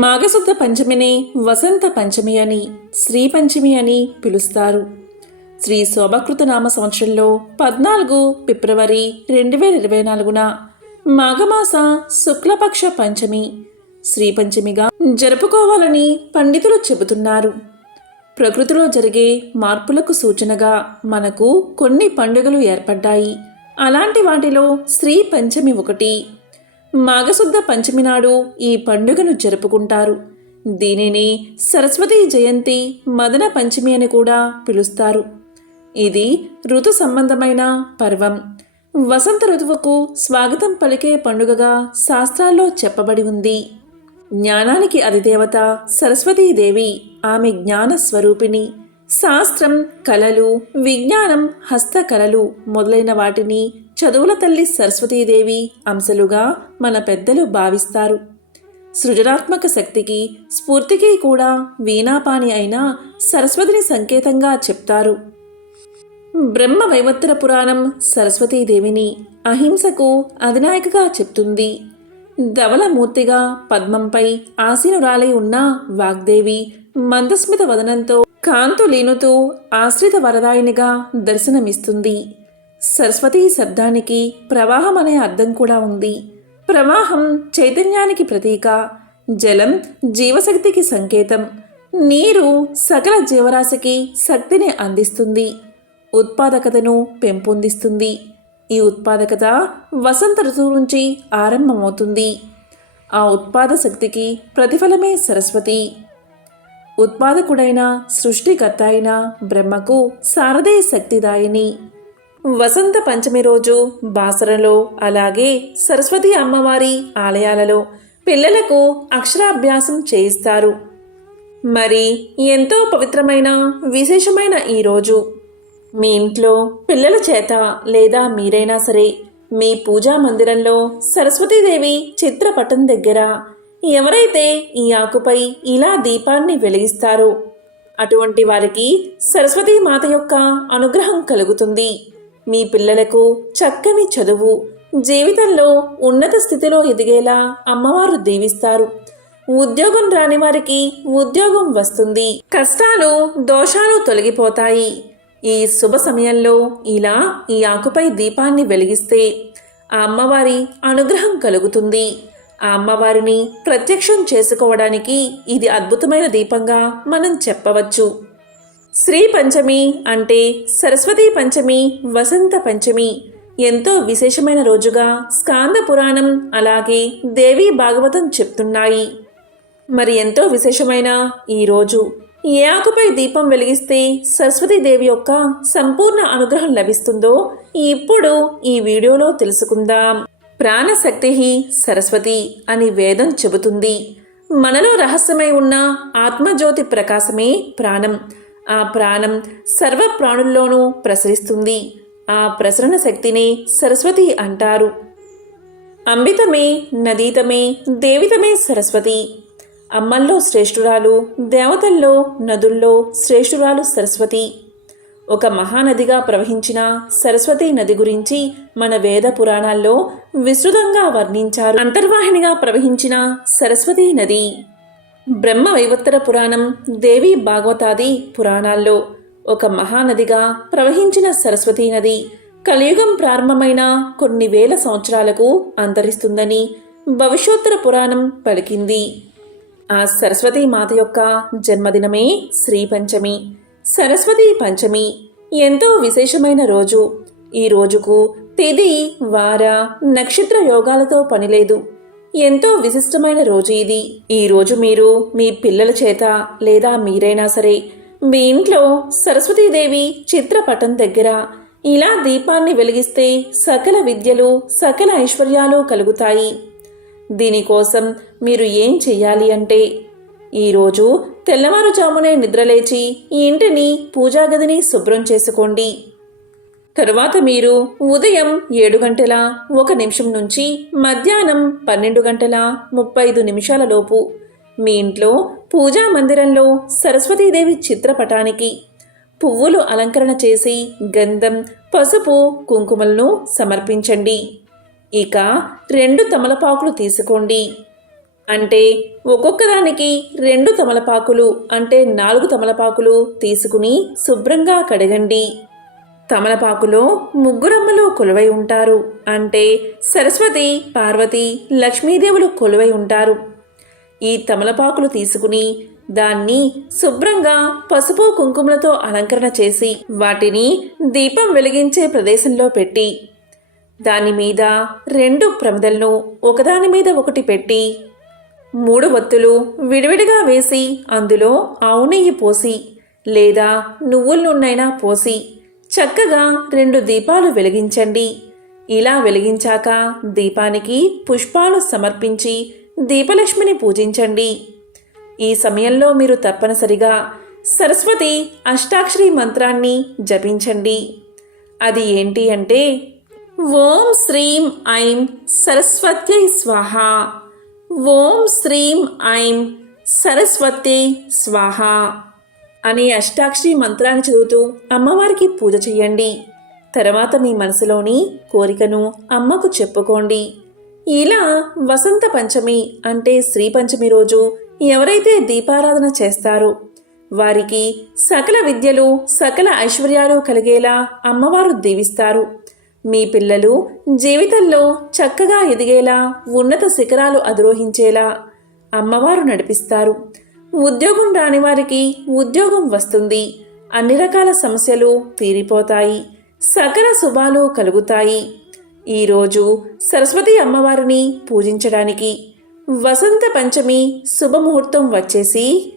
మాఘశుద్ధ పంచమిని వసంత పంచమి అని శ్రీ పంచమి అని పిలుస్తారు. శ్రీ శోభకృత నామ సంవత్సరంలో పద్నాలుగు ఫిబ్రవరి రెండు వేల ఇరవై నాలుగున మాఘమాస శుక్లపక్ష పంచమి శ్రీ పంచమిగా జరుపుకోవాలని పండితులు చెబుతున్నారు. ప్రకృతిలో జరిగే మార్పులకు సూచనగా మనకు కొన్ని పండుగలు ఏర్పడ్డాయి. అలాంటి వాటిలో శ్రీ పంచమి ఒకటి మాఘశుద్ధ పంచమి నాడు ఈ పండుగను జరుపుకుంటారు. దీనిని సరస్వతి జయంతి మదన పంచమి అని కూడా పిలుస్తారు. ఇది ఋతు సంబంధమైన పర్వం. వసంత ఋతువుకు స్వాగతం పలికే పండుగగా శాస్త్రాల్లో చెప్పబడి ఉంది. జ్ఞానానికి అధిదేవత సరస్వతీదేవి ఆమె జ్ఞాన స్వరూపిణి. శాస్త్రం కళలు విజ్ఞానం హస్తకళలు మొదలైన వాటిని చదువుల తల్లి సరస్వతీదేవి అంశలుగా మన పెద్దలు భావిస్తారు. సృజనాత్మక శక్తికి స్ఫూర్తికి కూడా వీణాపాణి అయిన సరస్వతిని సంకేతంగా చెప్తారు. బ్రహ్మ వైవత్తర పురాణం సరస్వతీదేవిని అహింసకు అధినాయకగా చెప్తుంది. ధవలమూర్తిగా పద్మంపై ఆసీనురాలై ఉన్న వాగ్దేవి మందస్మిత వదనంతో కాంతులీనుతూ ఆశ్రిత వరదాయినిగా దర్శనమిస్తుంది. సరస్వతీ శబ్దానికి ప్రవాహం అనే అర్థం కూడా ఉంది. ప్రవాహం చైతన్యానికి ప్రతీక జలం జీవశక్తికి సంకేతం నీరు సకల జీవరాశికి శక్తిని అందిస్తుంది ఉత్పాదకతను పెంపొందిస్తుంది. ఈ ఉత్పాదకత వసంత ఋతువు నుంచి ఆరంభమవుతుంది. ఆ ఉత్పాద శక్తికి ప్రతిఫలమే సరస్వతి. ఉత్పాదకుడైన సృష్టికర్త అయిన బ్రహ్మకు శారదే శక్తిదాయిని. వసంత పంచమి రోజు బాసరలో అలాగే సరస్వతి అమ్మవారి ఆలయాలలో పిల్లలకు అక్షరాభ్యాసం చేయిస్తారు. మరి ఎంతో పవిత్రమైన విశేషమైన ఈ రోజు? మీ ఇంట్లో పిల్లల చేత లేదా మీరైనా సరే మీ పూజా మందిరంలో సరస్వతీదేవి చిత్రపటం దగ్గర ఎవరైతే ఈ ఆకుపై ఇలా దీపాన్ని వెలిగిస్తారో అటువంటి వారికి సరస్వతీ మాత యొక్క అనుగ్రహం కలుగుతుంది. మీ పిల్లలకు చక్కని చదువు జీవితంలో ఉన్నత స్థితిలో ఎదిగేలా అమ్మవారు దీవిస్తారు. ఉద్యోగం రాని వారికి ఉద్యోగం వస్తుంది. కష్టాలు దోషాలు తొలగిపోతాయి. ఈ శుభ సమయంలో ఇలా ఈ ఆకుపై దీపాన్ని వెలిగిస్తే ఆ అమ్మవారి అనుగ్రహం కలుగుతుంది. ఆ అమ్మవారిని ప్రత్యక్షం చేసుకోవడానికి ఇది అద్భుతమైన దీపంగా మనం చెప్పవచ్చు. శ్రీ పంచమి అంటే సరస్వతీ పంచమి వసంత పంచమి. ఎంతో విశేషమైన రోజుగా స్కాంద పురాణం అలాగే దేవీ భాగవతం చెప్తున్నాయి. మరి ఎంతో విశేషమైన ఈ రోజు? ఏ ఆకుపై దీపం వెలిగిస్తే సరస్వతీదేవి యొక్క సంపూర్ణ అనుగ్రహం లభిస్తుందో ఇప్పుడు ఈ వీడియోలో తెలుసుకుందాం. ప్రాణశక్తి సరస్వతి అని వేదం చెబుతుంది. మనలో రహస్యమై ఉన్న ఆత్మజ్యోతి ప్రకాశమే ప్రాణం. ఆ ప్రాణం సర్వ ప్రాణుల్లోనూ ప్రసరిస్తుంది. ఆ ప్రసరణ శక్తిని సరస్వతి అంటారు. అంబితమే నదీతమే దేవితమే సరస్వతి. అమ్మల్లో శ్రేష్ఠురాలు దేవతల్లో నదుల్లో శ్రేష్ఠురాలు సరస్వతి. ఒక మహానదిగా ప్రవహించిన సరస్వతి నది గురించి మన వేద పురాణాల్లో విస్తృతంగా వర్ణించారు. అంతర్వాహినిగా ప్రవహించిన సరస్వతీ నది. బ్రహ్మ వైవత్తర పురాణం దేవి భాగవతాది పురాణాల్లో ఒక మహానదిగా ప్రవహించిన సరస్వతీ నది కలియుగం ప్రారంభమైన కొన్ని వేల సంవత్సరాలకు అంతరిస్తుందని భవిష్యోత్తర పురాణం పలికింది. ఆ సరస్వతీ మాత యొక్క జన్మదినమే శ్రీ పంచమి. సరస్వతీ పంచమి ఎంతో విశేషమైన రోజు. ఈ రోజుకు తిది వార నక్షత్ర యోగాలతో పనిలేదు. ఎంతో విశిష్టమైన రోజు ఇది. ఈ రోజు మీరు మీ పిల్లల చేత లేదా మీరైనా సరే మీ ఇంట్లో సరస్వతీదేవి చిత్రపటం దగ్గర ఇలా దీపాన్ని వెలిగిస్తే సకల విద్యలు సకల ఐశ్వర్యాలు కలుగుతాయి. దీనికోసం మీరు ఏం చెయ్యాలి అంటే ఈరోజు తెల్లవారుజామునే నిద్రలేచి ఈ ఇంటిని పూజా గదిని శుభ్రం చేసుకోండి. తరువాత మీరు ఉదయం ఏడు గంటల ఒక నిమిషం నుంచి మధ్యాహ్నం పన్నెండు గంటల ముప్పై ఐదు నిమిషాల లోపు మీ ఇంట్లో పూజా మందిరంలో సరస్వతీదేవి చిత్రపటానికి పువ్వులు అలంకరణ చేసి గంధం పసుపు కుంకుమలను సమర్పించండి. ఇక రెండు తమలపాకులు తీసుకోండి. అంటే ఒక్కొక్కదానికి రెండు తమలపాకులు అంటే నాలుగు తమలపాకులు తీసుకుని శుభ్రంగా కడగండి. తమలపాకులో ముగ్గురమ్మలు కొలువై ఉంటారు. అంటే సరస్వతి పార్వతి లక్ష్మీదేవులు కొలువై ఉంటారు. ఈ తమలపాకులు తీసుకుని దాన్ని శుభ్రంగా పసుపు కుంకుమలతో అలంకరణ చేసి వాటిని దీపం వెలిగించే ప్రదేశంలో పెట్టి దాని మీద రెండు ప్రమిదలను ఒకదాని మీద ఒకటి పెట్టి మూడు వత్తులు విడివిడిగా వేసి అందులో ఆవు నెయ్యి పోసి లేదా నువ్వుల నూనెైనా పోసి చక్కగా రెండు దీపాలు వెలిగించండి. ఇలా వెలిగించాక దీపానికి పుష్పాలు సమర్పించి దీపలక్ష్మిని పూజించండి. ఈ సమయంలో మీరు తప్పనిసరిగా సరస్వతి అష్టాక్షరి మంత్రాన్ని జపించండి. అది ఏంటి అంటే ఓం శ్రీం ఐం సరస్వత్యై స్వాహ. ఓం శ్రీం ఐం సరస్వతి స్వాహ. అనే అష్టాక్షరి మంత్రాన్ని చదువుతూ అమ్మవారికి పూజ చేయండి తర్వాత మీ మనసులోని కోరికను అమ్మకు చెప్పుకోండి. ఇలా వసంత పంచమి అంటే శ్రీ పంచమి రోజు ఎవరైతే దీపారాధన చేస్తారో వారికి సకల విద్యలు సకల ఐశ్వర్యాలు కలిగేలా అమ్మవారు దీవిస్తారు. మీ పిల్లలు జీవితంలో చక్కగా ఎదిగేలా ఉన్నత శిఖరాలు అధిరోహించేలా అమ్మవారు నడిపిస్తారు. ఉద్యోగం రాని వారికి ఉద్యోగం వస్తుంది. అన్ని రకాల సమస్యలు తీరిపోతాయి. సకల శుభాలు కలుగుతాయి. ఈరోజు సరస్వతి అమ్మవారిని పూజించడానికి వసంత పంచమి శుభముహూర్తం వచ్చేసి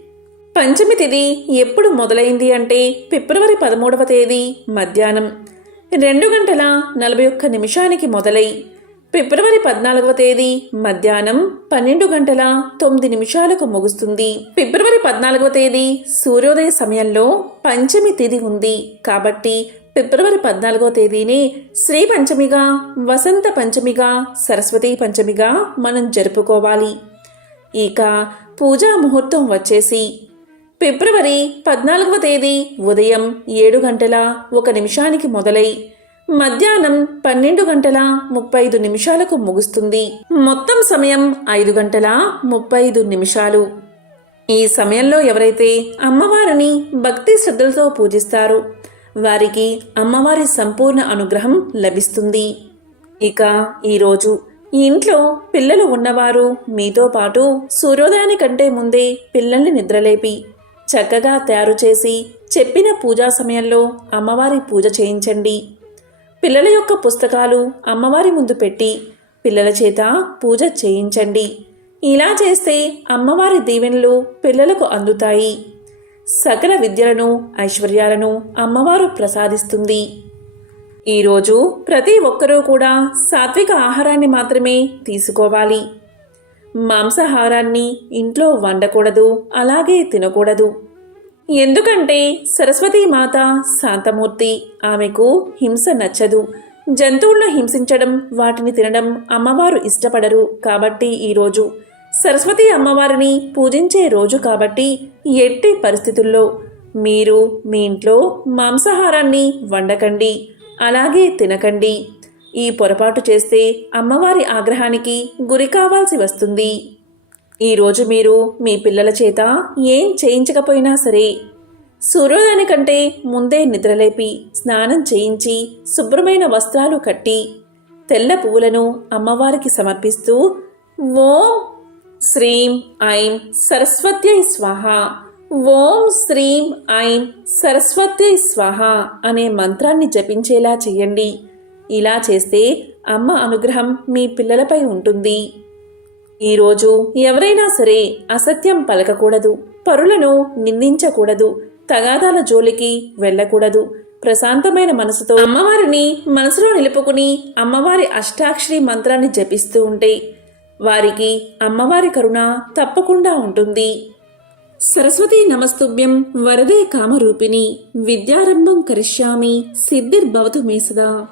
పంచమి తిథి ఎప్పుడు మొదలైంది అంటే ఫిబ్రవరి పదమూడవ తేదీ మధ్యాహ్నం. రెండు గంటల నలభై ఒక్క నిమిషానికి మొదలై ఫిబ్రవరి పద్నాలుగవ తేదీ మధ్యాహ్నం పన్నెండు గంటల తొమ్మిది నిమిషాలకు ముగుస్తుంది. ఫిబ్రవరి పద్నాలుగవ తేదీ సూర్యోదయ సమయంలో పంచమి తిథి ఉంది. కాబట్టి ఫిబ్రవరి పద్నాలుగవ తేదీని శ్రీ పంచమిగా వసంత పంచమిగా సరస్వతి పంచమిగా మనం జరుపుకోవాలి. ఇక పూజా ముహూర్తం వచ్చేసి ఫిబ్రవరి పద్నాలుగవ తేదీ ఉదయం ఏడు గంటల ఒక నిమిషానికి మొదలై మధ్యాహ్నం పన్నెండు గంటల ముప్పై ఐదు నిమిషాలకు ముగుస్తుంది. మొత్తం సమయం ఐదు గంటల ముప్పై ఐదు నిమిషాలు. ఈ సమయంలో ఎవరైతే అమ్మవారిని భక్తి శ్రద్ధలతో పూజిస్తారో వారికి అమ్మవారి సంపూర్ణ అనుగ్రహం లభిస్తుంది. ఇక ఈరోజు ఇంట్లో పిల్లలు ఉన్నవారు మీతో పాటు సూర్యోదయానికంటే ముందే పిల్లల్ని నిద్రలేపి చక్కగా తయారు చేసి చెప్పిన పూజా సమయంలో అమ్మవారి పూజ చేయించండి. పిల్లల యొక్క పుస్తకాలు అమ్మవారి ముందు పెట్టి పిల్లల చేత పూజ చేయించండి. ఇలా చేస్తే అమ్మవారి దీవెనలు పిల్లలకు అందుతాయి. సకల విద్యలను ఐశ్వర్యాలను అమ్మవారు ప్రసాదిస్తుంది. ఈరోజు ప్రతి ఒక్కరూ కూడా సాత్విక ఆహారాన్ని మాత్రమే తీసుకోవాలి. మాంసాహారాన్ని ఇంట్లో వండకూడదు అలాగే తినకూడదు. ఎందుకంటే సరస్వతీ మాత శాంతమూర్తి ఆమెకు హింస నచ్చదు. జంతువులను హింసించడం వాటిని తినడం అమ్మవారు ఇష్టపడరు కాబట్టి ఈరోజు సరస్వతి అమ్మవారిని పూజించే రోజు కాబట్టి ఎట్టి పరిస్థితుల్లో మీరు మీ ఇంట్లో మాంసాహారాన్ని వండకండి అలాగే తినకండి. ఈ పొరపాటు చేస్తే అమ్మవారి ఆగ్రహానికి గురి కావాల్సి వస్తుంది. ఈరోజు మీరు మీ పిల్లల చేత ఏం చేయించకపోయినా సరే సూర్యోదయానికంటే ముందే నిద్రలేపి స్నానం చేయించి శుభ్రమైన వస్త్రాలు కట్టి తెల్ల పువ్వులను అమ్మవారికి సమర్పిస్తూ ఓం శ్రీం ఐం సరస్వత్యై స్వాహ. ఓం శ్రీం ఐం సరస్వత్యై స్వాహ అనే మంత్రాన్ని జపించేలా చేయండి. ఇలా చేస్తే అమ్మ అనుగ్రహం మీ పిల్లలపై ఉంటుంది. ఈరోజు ఎవరైనా సరే అసత్యం పలకకూడదు పరులను నిందించకూడదు తగాదాల జోలికి వెళ్ళకూడదు. ప్రశాంతమైన మనసుతో అమ్మవారిని మనసులో నిలుపుకుని అమ్మవారి అష్టాక్షరి మంత్రాన్ని జపిస్తూ ఉంటే వారికి అమ్మవారి కరుణ తప్పకుండా ఉంటుంది. సరస్వతి నమస్తుభ్యం వరదే కామరూపిణి విద్యారంభం కరిష్యామి సిద్ధిర్భవతు మే సదా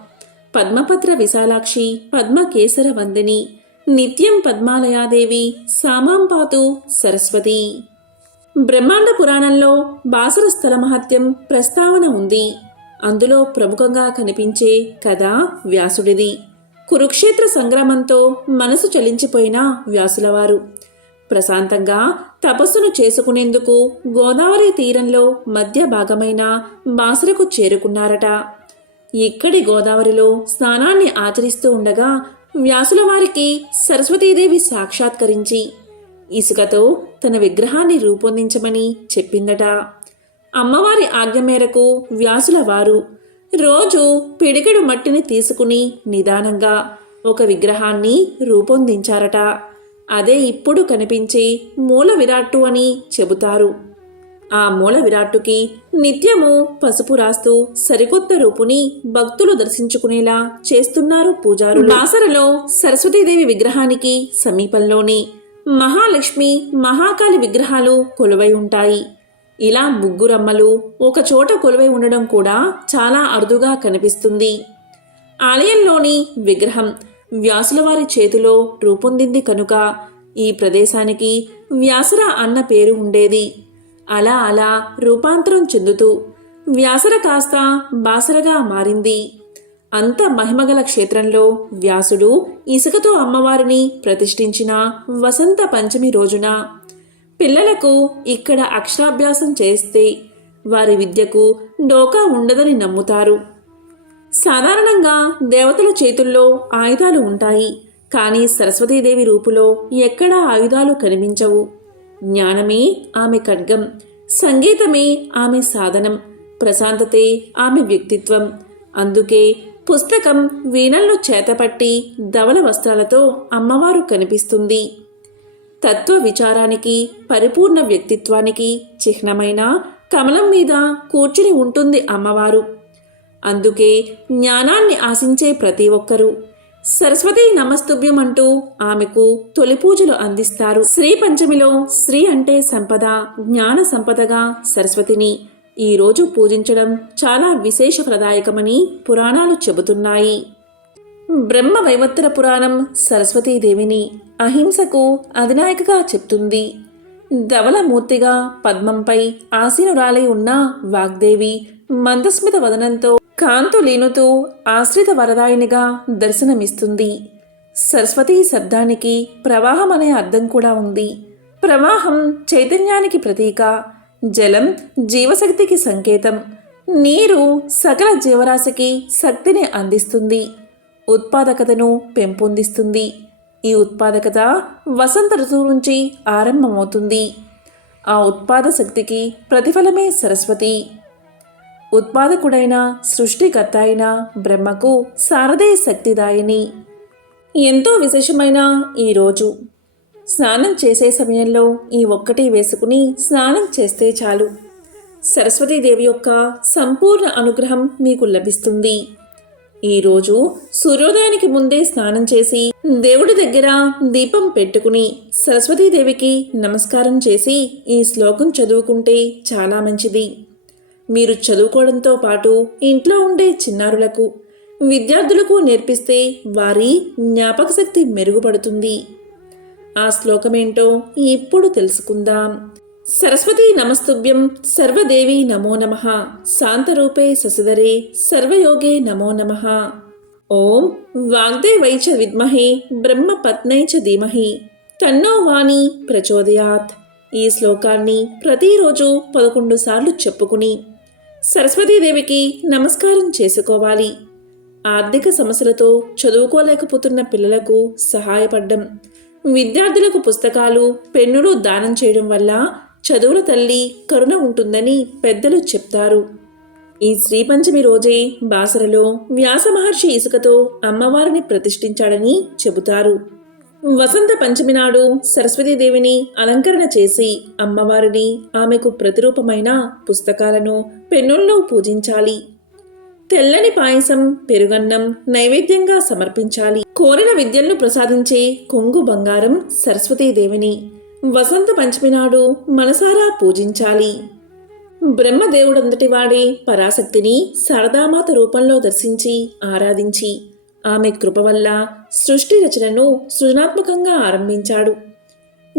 పద్మపత్ర విశాలాక్షి పద్మకేసర వందిని నిత్యం పద్మాలయాదేవి సామాం పాతు సరస్వతి. బ్రహ్మాండ పురాణంలో బాసర స్థల మహత్యం ప్రస్తావన ఉంది. అందులో ప్రముఖంగా కనిపించే కథ వ్యాసుడిది. కురుక్షేత్ర సంగ్రామంతో మనసు చలించిపోయిన వ్యాసులవారు. ప్రశాంతంగా తపస్సును చేసుకునేందుకు గోదావరి తీరంలో మధ్య భాగమైన బాసరకు చేరుకున్నారట. ఇక్కడి గోదావరిలో స్నానాన్ని ఆచరిస్తూ ఉండగా వ్యాసుల వారికి సరస్వతీదేవి సాక్షాత్కరించి ఇసుకతో తన విగ్రహాన్ని రూపొందించమని చెప్పిందట. అమ్మవారి ఆజ్ఞ మేరకు వ్యాసుల వారు రోజు పిడికెడు మట్టిని తీసుకుని నిదానంగా ఒక విగ్రహాన్ని రూపొందించారట. అదే ఇప్పుడు కనిపించే మూల విరాట్టు అని చెబుతారు. ఆ మూల విరాట్టుకి నిత్యము పసుపు రాస్తూ సరికొత్త రూపుని భక్తులు దర్శించుకునేలా చేస్తున్నారు పూజారు బాసరలో సరస్వతీదేవి విగ్రహానికి సమీపంలోని మహాలక్ష్మి మహాకాళి విగ్రహాలు కొలువై ఉంటాయి. ఇలా ముగ్గురమ్మలు ఒకచోట కొలువై ఉండడం కూడా చాలా అరుదుగా కనిపిస్తుంది. ఆలయంలోని విగ్రహం వ్యాసులవారి చేతిలో రూపొందింది కనుక ఈ ప్రదేశానికి వ్యాసరా అన్న పేరు ఉండేది. అలా అలా రూపాంతరం చెందుతూ వ్యాసర కాస్త బాసరగా మారింది. అంత మహిమగల క్షేత్రంలో వ్యాసుడు ఇసుకతో అమ్మవారిని ప్రతిష్ఠించిన వసంత పంచమి రోజున పిల్లలకు ఇక్కడ అక్షరాభ్యాసం చేస్తే వారి విద్యకు డోకా ఉండదని నమ్ముతారు. సాధారణంగా దేవతల చేతుల్లో ఆయుధాలు ఉంటాయి కానీ సరస్వతీదేవి రూపులో ఎక్కడా ఆయుధాలు కనిపించవు. జ్ఞానమే ఆమె ఖడ్గం సంగీతమే ఆమె సాధనం ప్రశాంతతే ఆమె వ్యక్తిత్వం. అందుకే పుస్తకం వీణల్లో చేతపట్టి ధవల వస్త్రాలతో అమ్మవారు కనిపిస్తుంది. తత్వ విచారానికి పరిపూర్ణ వ్యక్తిత్వానికి చిహ్నమైన కమలం మీద కూర్చుని ఉంటుంది అమ్మవారు. అందుకే జ్ఞానాన్ని ఆశించే ప్రతి ఒక్కరూ సరస్వతి నమస్తుభ్యం అంటూ ఆమెకు తొలి పూజలు అందిస్తారు. శ్రీ పంచమిలో శ్రీ అంటే సంపద జ్ఞాన సంపదగా సరస్వతిని ఈ రోజు పూజించడం చాలా విశేష ప్రదాయకమని పురాణాలు చెబుతున్నాయి. బ్రహ్మ వైవత్తర పురాణం సరస్వతీదేవిని అహింసకు అధినాయకగా చెప్తుంది. ధవలమూర్తిగా పద్మంపై ఆసీనురాలై ఉన్న వాగ్దేవి మందస్మిత వదనంతో కాంతులీనుతూ ఆశ్రిత వరదాయినిగా దర్శనమిస్తుంది. సరస్వతీ శబ్దానికి ప్రవాహం అనే అర్థం కూడా ఉంది. ప్రవాహం చైతన్యానికి ప్రతీక జలం జీవశక్తికి సంకేతం నీరు సకల జీవరాశికి శక్తిని అందిస్తుంది ఉత్పాదకతను పెంపొందిస్తుంది. ఈ ఉత్పాదకత వసంత ఋతువు నుంచి ఆరంభమవుతుంది. ఆ ఉత్పాద శక్తికి ప్రతిఫలమే సరస్వతి. ఉత్పాదకుడైన సృష్టికర్త అయిన బ్రహ్మకు శారదే శక్తిదాయిని. ఎంతో విశేషమైన ఈరోజు స్నానం చేసే సమయంలో ఈ ఒక్కటి వేసుకుని స్నానం చేస్తే చాలు. సరస్వతీదేవి యొక్క సంపూర్ణ అనుగ్రహం మీకు లభిస్తుంది. ఈరోజు సూర్యోదయానికి ముందే స్నానం చేసి దేవుడి దగ్గర దీపం పెట్టుకుని సరస్వతీదేవికి నమస్కారం చేసి ఈ శ్లోకం చదువుకుంటే చాలా మంచిది. మీరు చదువుకోవడంతో పాటు ఇంట్లో ఉండే చిన్నారులకు విద్యార్థులకు నేర్పిస్తే వారి జ్ఞాపక శక్తి మెరుగుపడుతుంది. ఆ శ్లోకమేంటో ఇప్పుడు తెలుసుకుందాం. సరస్వతీ నమస్తుభ్యం సర్వదేవి నమో నమ. శాంతరూపే శశిధరే సర్వయోగే నమో నమ. ఓం వాగ్దేవై చ విద్మహే బ్రహ్మపత్నై చ ధీమహి. తన్నో వాణి ప్రచోదయాత్. ఈ శ్లోకాన్ని ప్రతిరోజు పదకొండు సార్లు చెప్పుకుని సరస్వతీదేవికి నమస్కారం చేసుకోవాలి. ఆర్థిక సమస్యలతో చదువుకోలేకపోతున్న పిల్లలకు సహాయపడ్డం విద్యార్థులకు పుస్తకాలు పెన్నులు దానం చేయడం వల్ల చదువుల తల్లి కరుణ ఉంటుందని పెద్దలు చెప్తారు. ఈ శ్రీపంచమి రోజే బాసరలో వ్యాస మహర్షి ఇసుకతో అమ్మవారిని ప్రతిష్ఠించాడని చెబుతారు. వసంత పంచమి నాడు సరస్వతీదేవిని అలంకరణ చేసి అమ్మవారిని ఆమెకు ప్రతిరూపమైన పుస్తకాలను పెన్నుల్లో పూజించాలి. తెల్లని పాయసం పెరుగన్నం నైవేద్యంగా సమర్పించాలి. కోరిన విద్యలను ప్రసాదించే కొంగు బంగారం సరస్వతీదేవిని వసంత పంచమి నాడు మనసారా పూజించాలి. బ్రహ్మదేవుడంతటి వాడే పరాశక్తిని శారదామాత రూపంలో దర్శించి ఆరాధించి ఆమె కృప వల్ల సృష్టి రచనను సృజనాత్మకంగా ఆరంభించాడు.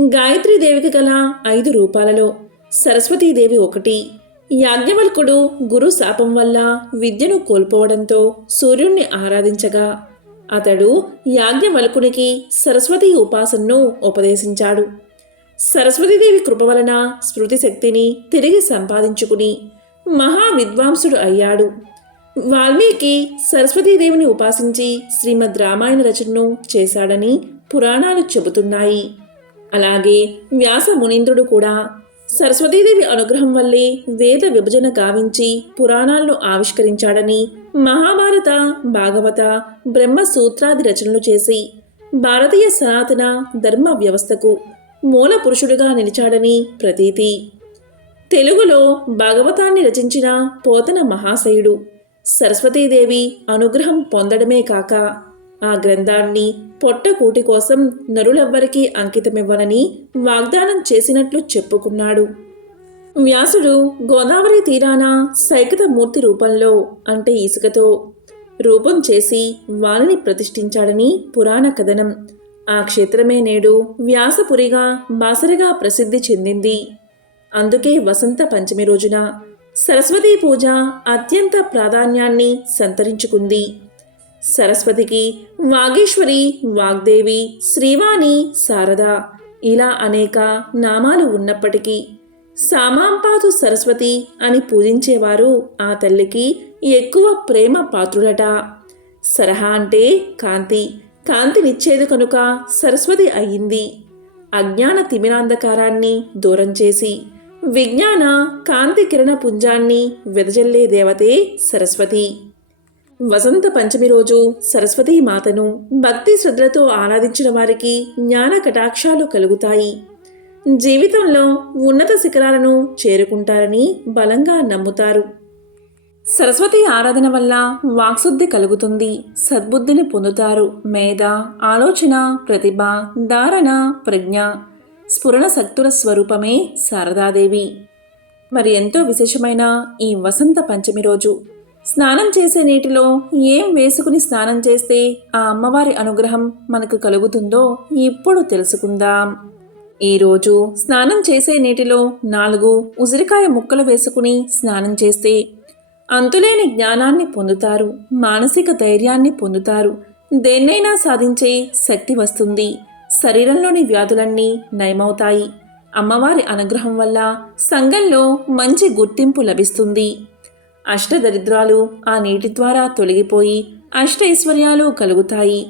గాయత్రీదేవికి గల ఐదు రూపాలలో సరస్వతీదేవి ఒకటి. యాజ్ఞవల్కుడు గురు శాపం వల్ల విద్యను కోల్పోవడంతో సూర్యుణ్ణి ఆరాధించగా అతడు యాజ్ఞవల్కునికి సరస్వతి ఉపాసనను ఉపదేశించాడు. సరస్వతీదేవి కృప వలన స్మృతి శక్తిని తిరిగి సంపాదించుకుని మహా విద్వాంసుడు అయ్యాడు. వాల్మీకి సరస్వతీదేవిని ఉపాసించి శ్రీమద్ రామాయణ రచనను చేశాడని పురాణాలు చెబుతున్నాయి. అలాగే వ్యాస మునీంద్రుడు కూడా సరస్వతీదేవి అనుగ్రహం వల్లే వేద విభజన గావించి పురాణాలను ఆవిష్కరించాడని మహాభారత భాగవత బ్రహ్మ సూత్రాది రచనలు చేసి భారతీయ సనాతన ధర్మ వ్యవస్థకు మూల పురుషుడుగా నిలిచాడని ప్రతీతి. తెలుగులో భాగవతాన్ని రచించిన పోతన మహాశయుడు సరస్వతీదేవి అనుగ్రహం పొందడమే కాక ఆ గ్రంథాన్ని పొట్టకూటి కోసం నరులెవ్వరికీ అంకితమివ్వనని వాగ్దానం చేసినట్లు చెప్పుకున్నాడు. వ్యాసుడు గోదావరి తీరాన సైకత మూర్తి రూపంలో అంటే ఇసుకతో రూపం చేసి వాలిని ప్రతిష్ఠించాడని పురాణ కథనం. ఆ క్షేత్రమే నేడు వ్యాసపురిగా బాసరగా ప్రసిద్ధి చెందింది. అందుకే వసంత పంచమి రోజున సరస్వతీ పూజ అత్యంత ప్రాధాన్యాన్ని సంతరించుకుంది. సరస్వతికి వాగేశ్వరి వాగ్దేవి శ్రీవాణి శారద ఇలా అనేక నామాలు ఉన్నప్పటికీ సామాంపాదు సరస్వతి అని పూజించేవారు ఆ తల్లికి ఎక్కువ ప్రేమ పాత్రుడట. సరహా అంటే కాంతి. కాంతినిచ్చేది కనుక సరస్వతి అయ్యింది. అజ్ఞాన తిమిరాంధకారాన్ని దూరం చేసి విజ్ఞాన కాంతి కిరణ పుంజాన్ని వెదజల్లే దేవతే సరస్వతి. వసంత పంచమి రోజు సరస్వతీ మాతను భక్తి శ్రద్ధలతో ఆరాధించిన వారికి జ్ఞాన కటాక్షాలు కలుగుతాయి. జీవితంలో ఉన్నత శిఖరాలను చేరుకుంటారని బలంగా నమ్ముతారు. సరస్వతి ఆరాధన వల్ల వాక్శుద్ధి కలుగుతుంది సద్బుద్ధిని పొందుతారు. మేధ ఆలోచన ప్రతిభ ధారణ ప్రజ్ఞ స్ఫురణ శక్తుల స్వరూపమే శారదాదేవి. మరి ఎంతో విశేషమైన ఈ వసంత పంచమి రోజు. స్నానం చేసే నీటిలో ఏం వేసుకుని స్నానం చేస్తే ఆ అమ్మవారి అనుగ్రహం మనకు కలుగుతుందో ఇప్పుడు తెలుసుకుందాం. ఈరోజు స్నానం చేసే నీటిలో నాలుగు ఉసిరికాయ ముక్కలు వేసుకుని స్నానం చేస్తే అంతులేని జ్ఞానాన్ని పొందుతారు మానసిక ధైర్యాన్ని పొందుతారు. దేన్నైనా సాధించే శక్తి వస్తుంది. శరీరంలోని వ్యాధులన్నీ నయమవుతాయి. అమ్మవారి అనుగ్రహం వల్ల సంఘంలో మంచి గుర్తింపు లభిస్తుంది. అష్టదరిద్రాలు ఆ నీటి ద్వారా తొలగిపోయి అష్ట ఐశ్వర్యాలు కలుగుతాయి.